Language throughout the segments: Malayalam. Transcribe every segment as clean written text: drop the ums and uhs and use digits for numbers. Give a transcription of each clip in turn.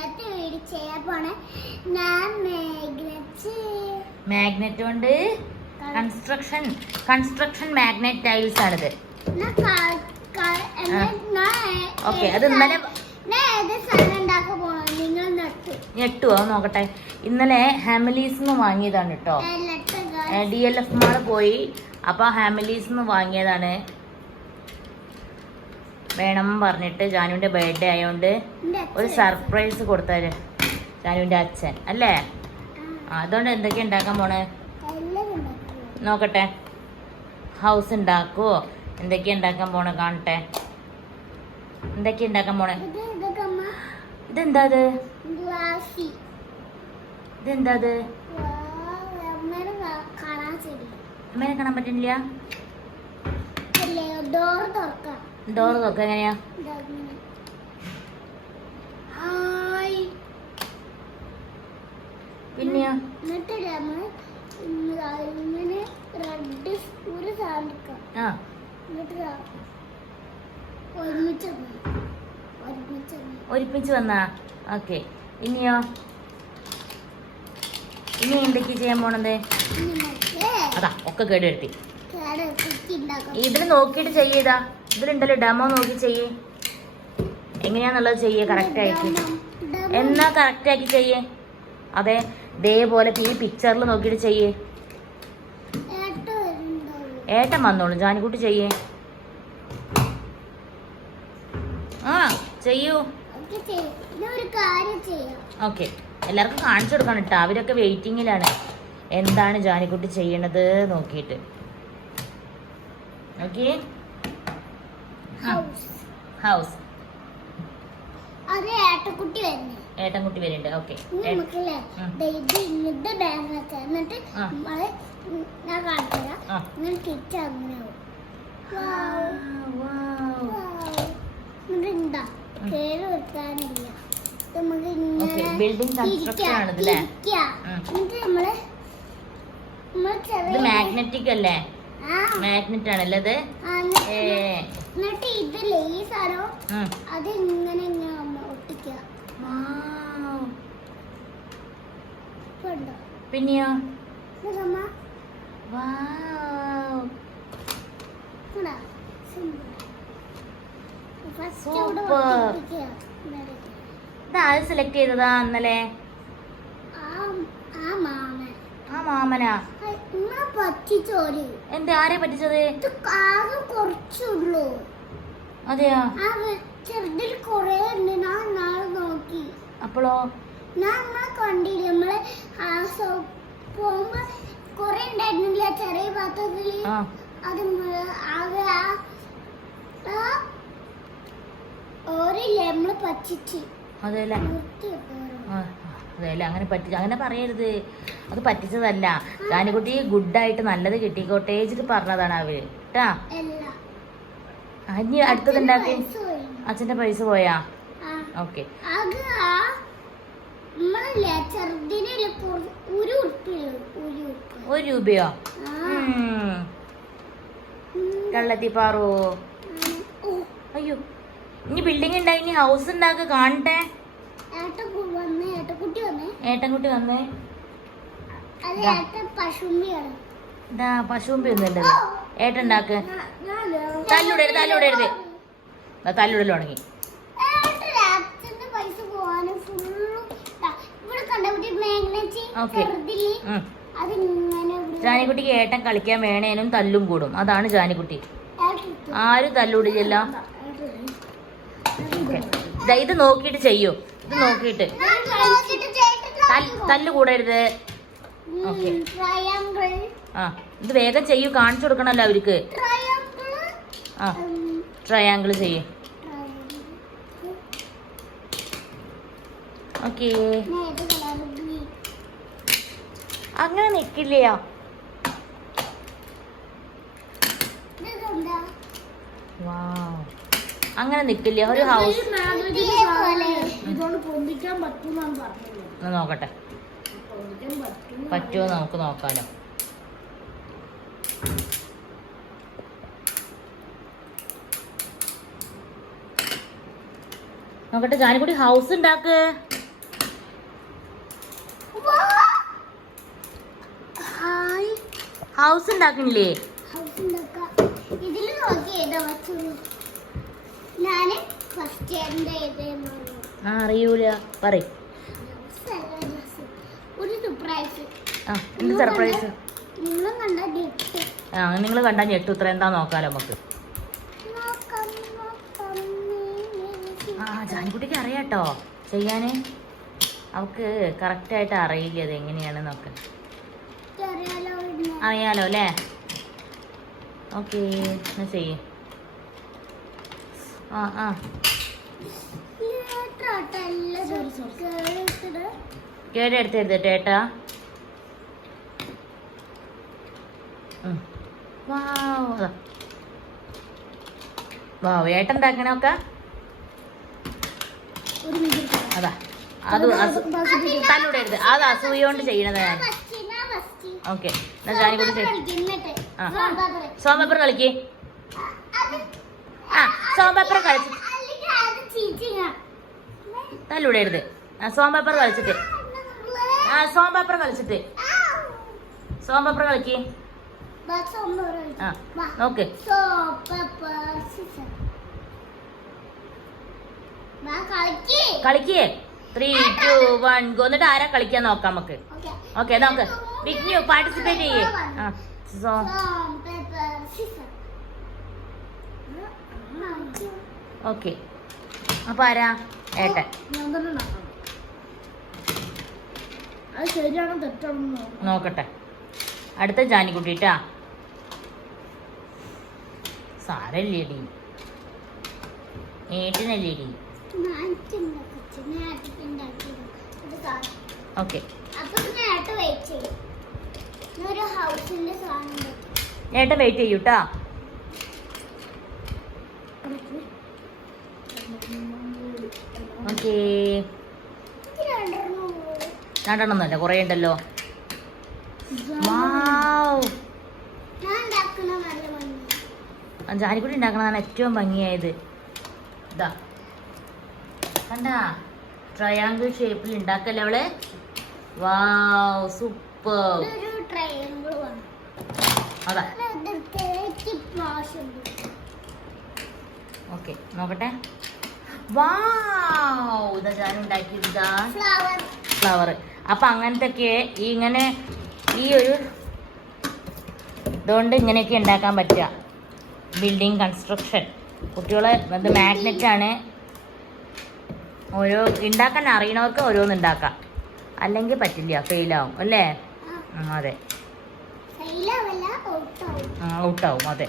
ഇന്നത്തെ വീഡിയോ ചെയ്യാൻ പോണേ ഞാൻ മാഗ്നറ്റ് കൊണ്ട് കൺസ്ട്രക്ഷൻ മാഗ്നറ്റ് ടൈൽസ് ആണിത്. ഓക്കെ, അത് ഇന്നലെ ഞെട്ടുവോ നോക്കട്ടെ. ഇന്നലെ ഹാമിലീസ് വാങ്ങിയതാണ് കേട്ടോ. DLF മാള് പോയി, അപ്പൊ ഹാമിലീസ് വാങ്ങിയതാണ്. വേണം പറഞ്ഞിട്ട് ജാനുവിന്റെ ബർത്ത്ഡേ ആയതുകൊണ്ട് ഒരു സർപ്രൈസ് കൊടുത്തത് ജാനുവിന്റെ അച്ഛൻ അല്ലേ. അതുകൊണ്ട് എന്തൊക്കെയാ ഉണ്ടാക്കാൻ പോണേ നോക്കട്ടെ. ഹൗസ് ഉണ്ടാക്കുവോ, എന്തൊക്കെയാ ഉണ്ടാക്കാൻ പോണേ കാണട്ടെ. എന്തൊക്കെയാ ഉണ്ടാക്കാൻ പോണേ. ഇതെന്താ ഇതെന്താ അമ്മേനെ കാണാൻ പറ്റുന്നില്ല. ഡോർ തുറക്ക എങ്ങനെയാ. ഹായ്. പിന്നെയോ ഒരുമിച്ച് വന്നാ. ഓക്കെ, ഇനിയോ ഇനി എന്തൊക്കെയാ ചെയ്യാൻ പോണത്. അതാ ഒക്കെ കേടുവരുത്തി. ഇതിൽ നോക്കിയിട്ട് ചെയ്യതാ. ഇതിലുണ്ടല്ലോ ഡെമോ നോക്കി ചെയ്യേ. എങ്ങനെയാന്നുള്ളത് ചെയ്യേ കറക്റ്റ് ആയിട്ട്. എന്നാ കറക്റ്റ് ആക്കി ചെയ്യേ. അതെ, ഇതേപോലെ ഈ പിക്ചറിൽ നോക്കിയിട്ട് ചെയ്യേ. ഏട്ടൻ വന്നോളൂ, ജാനിക്കുട്ടി ചെയ്യേ. ആ ചെയ്യൂ. ഓക്കെ, എല്ലാവർക്കും കാണിച്ചു കൊടുക്കണം കേട്ടോ. അവരൊക്കെ വെയിറ്റിങ്ങിലാണ് എന്താണ് ജാനിക്കുട്ടി ചെയ്യണത് നോക്കിയിട്ട്. ഓക്കെ, ഹൗസ് ഏട്ടൻകുട്ടി വരുന്നുണ്ട്. ഓക്കെ, ബിൽഡിംഗ് കൺസ്ട്രക്ഷൻ ആണ് ഇതല്ലേ. ഇത് മാഗ്നറ്റിക് അല്ലേ. മാഗ്നറ്റ് ആണല്ലേ ഇത്. പിന്നെയോ ഇതാര് സെലക്ട് ചെയ്തതാ ഇന്നലെ. ആ മാമനാ. എന്താ ആരെ പറ്റിച്ചത്. അതെയോ. അപ്പോളോ കണ്ടില്ല നമ്മള് പോകുമ്പോ കൊറേ ഉണ്ടായിരുന്നില്ല ചെറിയ പാത്രത്തില്. അത് ഓരില്ലേ നമ്മള് പറ്റിച്ച്. അതെല്ലേ അങ്ങനെ അങ്ങനെ പറയരുത്. അത് പറ്റിച്ചതല്ല. ജാനിക്കുട്ടി ഗുഡായിട്ട് നല്ലത് കിട്ടിക്കോട്ടെ വെച്ചിട്ട് പറഞ്ഞതാണ് അവര് കേട്ടാ. ഇനി അടുത്തത് ഉണ്ടാക്കി. അച്ഛന്റെ പൈസ പോയാ. ഓക്കെ, ഒരു രൂപയോ. കള്ളത്തിപ്പാറോ. അയ്യോ, ഇനി ബിൽഡിംഗ് ഉണ്ടായി, ഇനി ഹൗസ് ഉണ്ടാക്കുക കാണട്ടെ. ഏട്ടൻകുട്ടി വന്നേ. പശുമ്പി ഒന്നുണ്ട്. ഏട്ടൻ ഉണ്ടാക്ക്. തല്ലുടരുത്. തല്ലുടൽ തുടങ്ങി. ഓക്കെ, ജാനിക്കുട്ടിക്ക് ഏട്ടൻ കളിക്കാൻ വേണേനും തല്ലും കൂടും. അതാണ് ജാനിക്കുട്ടി. ആരും തല്ലൂടില്ല. ഇത് നോക്കിയിട്ട് ചെയ്യൂ. ഇത് നോക്കിയിട്ട് തല്ല് കൂടരുത്. ഓക്കെ, ആ ഇത് വേഗം ചെയ്യൂ. കാണിച്ചു കൊടുക്കണല്ലോ അവർക്ക്. ആ ട്രയാങ്കിൾ ചെയ്യൂ. ഓക്കെ, അങ്ങനെ നിക്കില്ലയോ. അങ്ങനെ നിക്കില്ല ഒരു ഹൗസ്. നോക്കട്ടെ പറ്റുമോ നമുക്ക് നോക്കാലോ. നോക്കട്ടെ ജാനിക്കുട്ടി ഹൗസ് ഉണ്ടാക്ക്. ഹൗസ് ഉണ്ടാക്കണില്ലേ? ഹൗസ് ഉണ്ടാക്കാം. ഇതില് നോക്കി ഏതാ വെച്ചത്? ഞാന് ഫസ്റ്റ് എന്റെ അറിയൂല പറയ്. ഒരു സർപ്രൈസ്. എന്ത് സർപ്രൈസ്? നിങ്ങളും കണ്ട ഗിഫ്റ്റ്. നിങ്ങൾ കണ്ടാ ഞെട്ടു. ഇത്ര എന്താ നോക്കാലോ നമുക്ക്. ജാനിക്കുട്ടിക്ക് അറിയാട്ടോ ചെയ്യാന്. അവക്ക് കറക്റ്റായിട്ട് അറിയില്ല അത് എങ്ങനെയാണ് നോക്കാൻ. അറിയാലോ അല്ലേ? ഓക്കെ എന്നാ ചെയ്യേ. കേടെടുത്തരുത് ഏട്ടാ. വാവ് ഏട്ടൻ ഉണ്ടാക്കണൊക്കെ അതാ. അത് തന്നൂടരുത്. അത് അസൂയ കൊണ്ട് ചെയ്യണത് ഞാൻ. ഓക്കെ എന്നാ ജാനിക്കുട്ടി സോമപ്പുറം കളിക്ക്. സോമപ്പുറം കളിച്ച് തല്ലൂടരുത്. സോമപ്പുറം കളിച്ചിട്ട് സോമപ്പുറം കളിച്ചിട്ട് സോമപ്പുറം കളിക്ക്. നോക്ക്. കളിക്കേ. 3, 2, 1 ഗോ. എന്നിട്ട് ആരാ കളിക്കാൻ നോക്കാം നമുക്ക്. ഓക്കെ നോക്ക്. വിഗ്നു പാർട്ടിസിപ്പേറ്റ് ചെയ്യേ. ഓക്കെ അപ്പൊ ആരാ? ഏട്ടൻ. നോക്കട്ടെ. അടുത്ത ജാനിക്കുട്ടിട്ടാ. സാരല്ലേടി ഏട്ടനല്ലേടി. ഓക്കെ ഏട്ടൻ വെയിറ്റ് ചെയ്യൂട്ടാ. ഓക്കേ രണ്ടെണ്ണന്നല്ല കുറേ ഉണ്ടല്ലോ. ജാനിക്കുട്ടി ഉണ്ടാക്കണതാണ് ഏറ്റവും ഭംഗിയായത്. ഇതാ കണ്ടാ ട്രയാങ്കിൾ ഷേപ്പിൽ ഉണ്ടാക്കല്ലേ അവള്. Wow super. അതാ ഓക്കെ നോക്കട്ടെ. വാവ് ഇതാ ഞാൻ ഉണ്ടാക്കിയതാ ഫ്ലവർ. അപ്പൊ അങ്ങനത്തെ ഇങ്ങനെ ഈ ഒരു ഇതുകൊണ്ട് ഇങ്ങനെയൊക്കെ ഉണ്ടാക്കാൻ പറ്റുക. ബിൽഡിംഗ് കൺസ്ട്രക്ഷൻ കുട്ടികളെ ഇത് മാഗ്നറ്റ് ആണ്. ഓരോ ഉണ്ടാക്കാൻ അറിയണവർക്ക് ഓരോന്ന് ഉണ്ടാക്കാം. അല്ലെങ്കിൽ പറ്റില്ല, ഫെയിലാവും അല്ലേ? അതെ ഔട്ടാവും. അതെ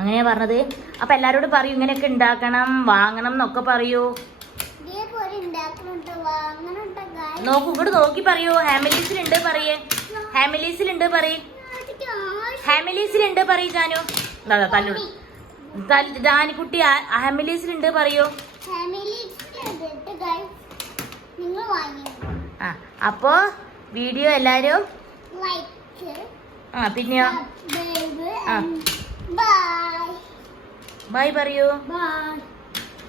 അങ്ങനെയാ പറഞ്ഞത്. അപ്പൊ എല്ലാരോടും പറയൂ ഇങ്ങനെയൊക്കെ ഉണ്ടാക്കണം വാങ്ങണം എന്നൊക്കെ പറയൂ. നോക്കൂ ഇങ്ങോട്ട് നോക്കി പറയൂ. ഹാമിലീസിലുണ്ട് പറയേ. ഹാമിലീസിലുണ്ട് പറയേ. ഹാമിലീസിലുണ്ട് പറയൂ ജാനു. തന്നോട് ജാനിക്കുട്ടി ഹാമിലീസിലുണ്ട് പറയൂ. അപ്പോ വീഡിയോ എല്ലാരും പിന്നെയോ ബൈ പറയൂ.